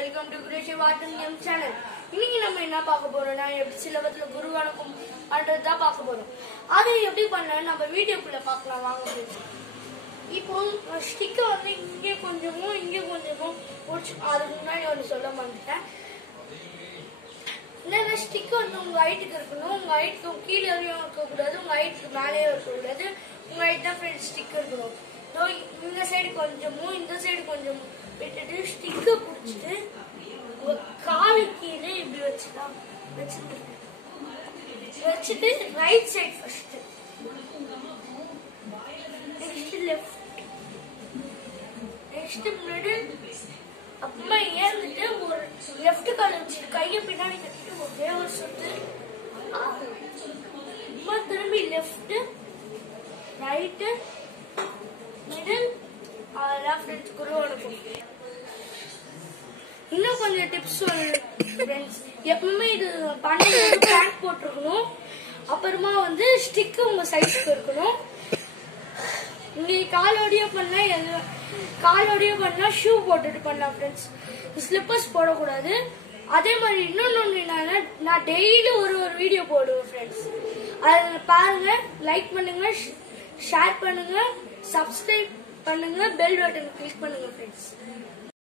welcome to Kureshi Vartan Game channel. இன்னைக்கு நம்ம என்ன பார்க்க போறோம்னா எப்படி சிலபத்துல குரு வணக்கம் பண்றது தான் பார்க்க போறோம். அது எப்படி பண்ணலாம் நம்ம வீடியோக்குள்ள பார்க்கலாம் வாங்க. இப்போ ஸ்டிக்கர் வந்து இங்க கொஞ்சமும் போச்சு. அதுக்கு முன்னாடி ஒன்று சொல்ல மாட்டேன். இந்த ஸ்டிக்கர் வந்து உங்க ஹைட்டுக்கு இருக்கணும். உங்க ஹைட்டுக்கு கீழே இருக்கக்கூடாது, உங்க ஹைட்டுக்கு மேலேயும் இருக்கக்கூடாது. உங்க ஹைட் தான் ஃப்ரெண்ட் ஸ்டிக்கர் இருக்கணும். இந்த சைடு கொஞ்சமும் இந்த சைடு கொஞ்சமும் விட்டுட்டு ஸ்டிக்கர் பிடிச்சிட்டு உங்க காலு கீழே இப்படி வச்சுதான் வச்சுட்டு right side first, next left, next middle, அப்புறமா ஏறிட்டு ஒரு லெஃப்ட் கால வச்சு கையை பின்னாடி கட்டிட்டு ஒரே ஒரு சுத்து, அப்புறமா திரும்பி லெஃப்ட் ரைட்டு மிடில், ஃப்ரெண்ட்ஸ் குரு வணக்கம். இன்னும் கொஞ்சம் டிப்ஸ் ஃப்ரெண்ட்ஸ். எப்பவுமே இது பண்ணி பேக் போட்டிருக்கணும். அப்புறமா வந்து ஸ்டிக் உங்க சைஸ்க்கு இருக்கணும். நீங்க காலோடய பண்ணா ஷூ போட்டுட்டு பண்ணலாம் ஃப்ரெண்ட்ஸ். ஸ்லிப்பர்ஸ் போடக்கூடாது. அதே மாதிரி இன்னொன்னு என்னன்னா, நான் டெய்லி ஒரு வீடியோ போடுவேன் ஃப்ரெண்ட்ஸ். அதை பாருங்க, லைக் பண்ணுங்க, ஷேர் பண்ணுங்க, சப்ஸ்கிரைப் பண்ணுங்க, பெல் பட்டன் கிளிக் பண்ணுங்க ஃப்ரெண்ட்ஸ்.